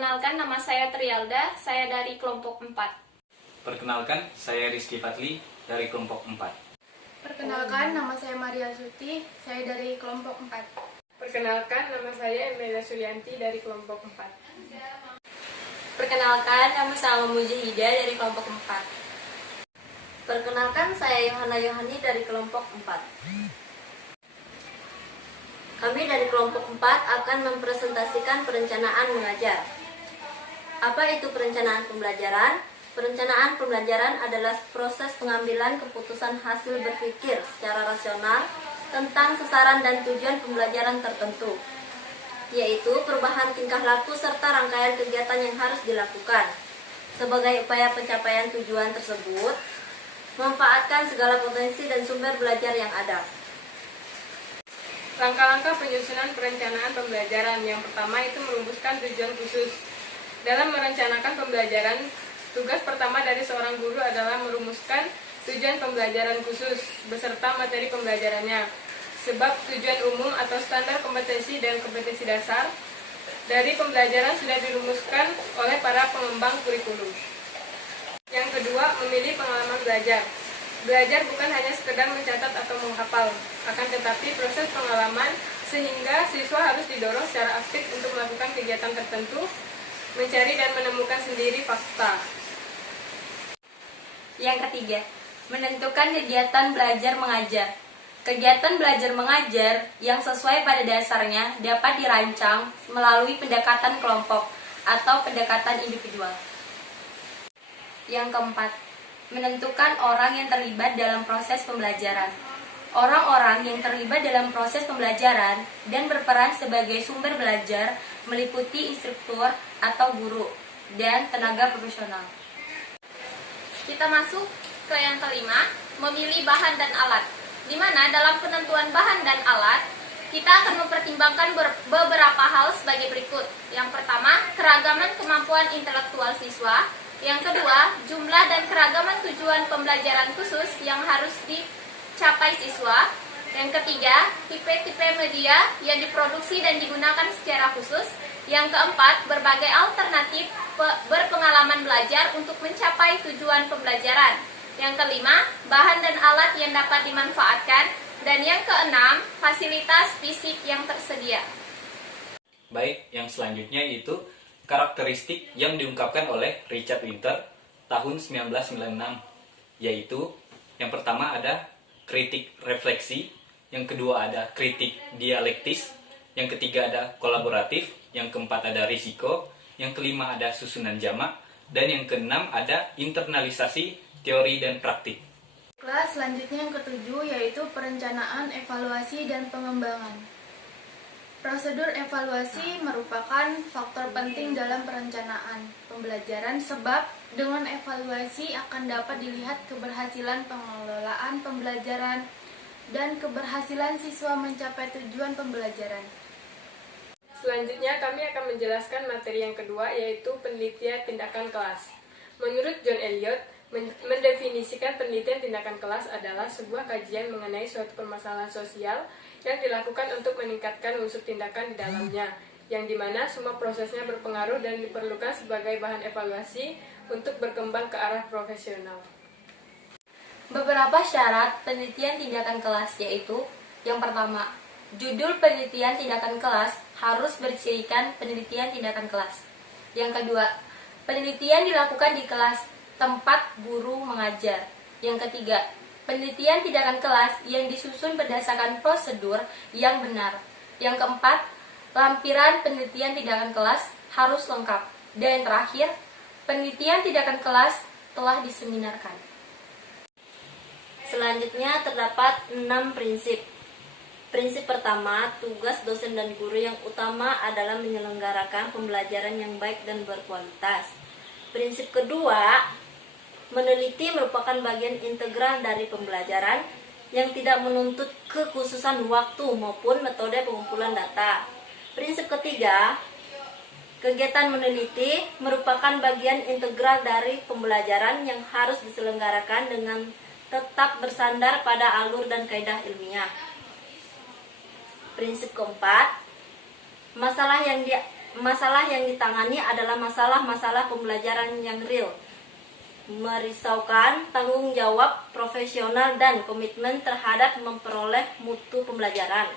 Perkenalkan, nama saya Trialda, saya dari kelompok 4. Perkenalkan, saya Rizky Fatli dari kelompok 4. Perkenalkan, nama saya Maria Suti, saya dari kelompok 4. Perkenalkan, nama saya Emilia Suryanti dari kelompok 4. Perkenalkan, nama saya Mujahidah dari kelompok 4. Perkenalkan, saya Yohana Yohani dari kelompok 4. Kami dari kelompok 4 akan mempresentasikan perencanaan mengajar. Apa itu perencanaan pembelajaran? Perencanaan pembelajaran adalah proses pengambilan keputusan hasil berpikir secara rasional tentang sasaran dan tujuan pembelajaran tertentu, yaitu perubahan tingkah laku serta rangkaian kegiatan yang harus dilakukan. Sebagai upaya pencapaian tujuan tersebut, memanfaatkan segala potensi dan sumber belajar yang ada. Langkah-langkah penyusunan perencanaan pembelajaran. Yang pertama itu merumuskan tujuan khusus. Dalam merencanakan pembelajaran, tugas pertama dari seorang guru adalah merumuskan tujuan pembelajaran khusus beserta materi pembelajarannya. Sebab tujuan umum atau standar kompetensi dan kompetensi dasar dari pembelajaran sudah dirumuskan oleh para pengembang kurikulum. Yang kedua, memilih pengalaman belajar. Belajar bukan hanya sekedar mencatat atau menghafal, akan tetapi proses pengalaman sehingga siswa harus didorong secara aktif untuk melakukan kegiatan tertentu, mencari dan menemukan sendiri fakta. Yang ketiga, menentukan kegiatan belajar mengajar. Kegiatan belajar mengajar yang sesuai pada dasarnya dapat dirancang melalui pendekatan kelompok atau pendekatan individual. Yang keempat, menentukan orang yang terlibat dalam proses pembelajaran. Orang-orang yang terlibat dalam proses pembelajaran dan berperan sebagai sumber belajar meliputi instruktur atau guru dan tenaga profesional. Kita masuk ke yang kelima, memilih bahan dan alat. Di mana dalam penentuan bahan dan alat, kita akan mempertimbangkan beberapa hal sebagai berikut. Yang pertama, keragaman kemampuan intelektual siswa. Yang kedua, jumlah dan keragaman tujuan pembelajaran khusus yang harus dicapai siswa. Yang ketiga, tipe-tipe media yang diproduksi dan digunakan secara khusus. Yang keempat, berbagai alternatif berpengalaman belajar untuk mencapai tujuan pembelajaran. Yang kelima, bahan dan alat yang dapat dimanfaatkan. Dan yang keenam, fasilitas fisik yang tersedia. Baik, yang selanjutnya itu karakteristik yang diungkapkan oleh Richard Winter tahun 1996, yaitu yang pertama ada kritik refleksi, yang kedua ada kritik dialektis, yang ketiga ada kolaboratif, yang keempat ada risiko, yang kelima ada susunan jamak, dan yang keenam ada internalisasi teori dan praktik. Kelas selanjutnya yang ketujuh yaitu perencanaan, evaluasi, dan pengembangan. Prosedur evaluasi merupakan faktor penting dalam perencanaan pembelajaran sebab dengan evaluasi akan dapat dilihat keberhasilan pengelolaan pembelajaran dan keberhasilan siswa mencapai tujuan pembelajaran. Selanjutnya kami akan menjelaskan materi yang kedua, yaitu penelitian tindakan kelas. Menurut John Eliot, mendefinisikan penelitian tindakan kelas adalah sebuah kajian mengenai suatu permasalahan sosial yang dilakukan untuk meningkatkan unsur tindakan di dalamnya, yang dimana semua prosesnya berpengaruh dan diperlukan sebagai bahan evaluasi untuk berkembang ke arah profesional. Beberapa syarat penelitian tindakan kelas yaitu: yang pertama, judul penelitian tindakan kelas harus berisikan penelitian tindakan kelas. Yang kedua, penelitian dilakukan di kelas tempat guru mengajar. Yang ketiga, penelitian tindakan kelas yang disusun berdasarkan prosedur yang benar. Yang keempat, lampiran penelitian tindakan kelas harus lengkap. Dan yang terakhir, penelitian tindakan kelas telah diseminarkan. Selanjutnya terdapat 6 prinsip. Prinsip pertama, tugas dosen dan guru yang utama adalah menyelenggarakan pembelajaran yang baik dan berkualitas. Prinsip kedua, meneliti merupakan bagian integral dari pembelajaran yang tidak menuntut kekhususan waktu maupun metode pengumpulan data. Prinsip ketiga, kegiatan meneliti merupakan bagian integral dari pembelajaran yang harus diselenggarakan dengan tetap bersandar pada alur dan kaidah ilmiah. Prinsip keempat, masalah yang Masalah yang ditangani adalah masalah-masalah pembelajaran yang real, merisaukan, tanggung jawab profesional dan komitmen terhadap memperoleh mutu pembelajaran.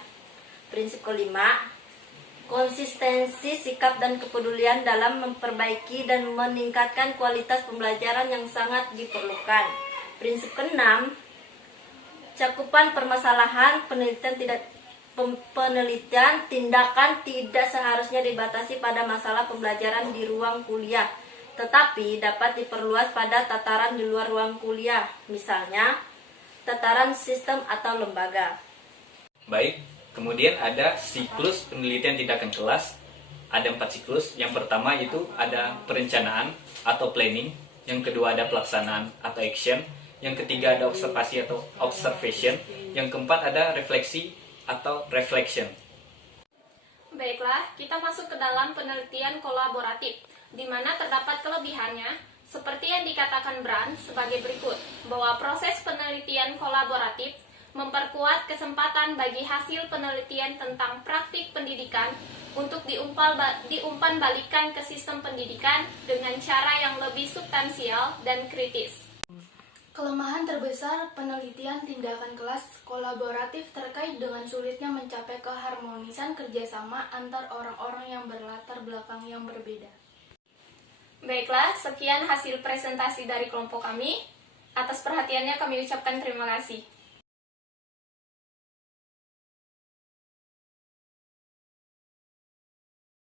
Prinsip kelima, konsistensi sikap dan kepedulian dalam memperbaiki dan meningkatkan kualitas pembelajaran yang sangat diperlukan. Prinsip keenam, cakupan permasalahan penelitian tindakan tidak seharusnya dibatasi pada masalah pembelajaran di ruang kuliah, tetapi dapat diperluas pada tataran di luar ruang kuliah, misalnya tataran sistem atau lembaga. Baik, kemudian ada siklus penelitian tindakan kelas. Ada 4 siklus. Yang pertama itu ada perencanaan atau planning. Yang kedua ada pelaksanaan atau action. Yang ketiga ada observasi atau observation. Yang keempat ada refleksi atau reflection. Baiklah, kita masuk ke dalam penelitian kolaboratif, di mana terdapat kelebihannya, seperti yang dikatakan Brand sebagai berikut, bahwa proses penelitian kolaboratif memperkuat kesempatan bagi hasil penelitian tentang praktik pendidikan untuk diumpan balikan ke sistem pendidikan dengan cara yang lebih substansial dan kritis. Kelemahan terbesar penelitian tindakan kelas kolaboratif terkait dengan sulitnya mencapai keharmonisan kerjasama antar orang-orang yang berlatar belakang yang berbeda. Baiklah, sekian hasil presentasi dari kelompok kami. Atas perhatiannya kami ucapkan terima kasih.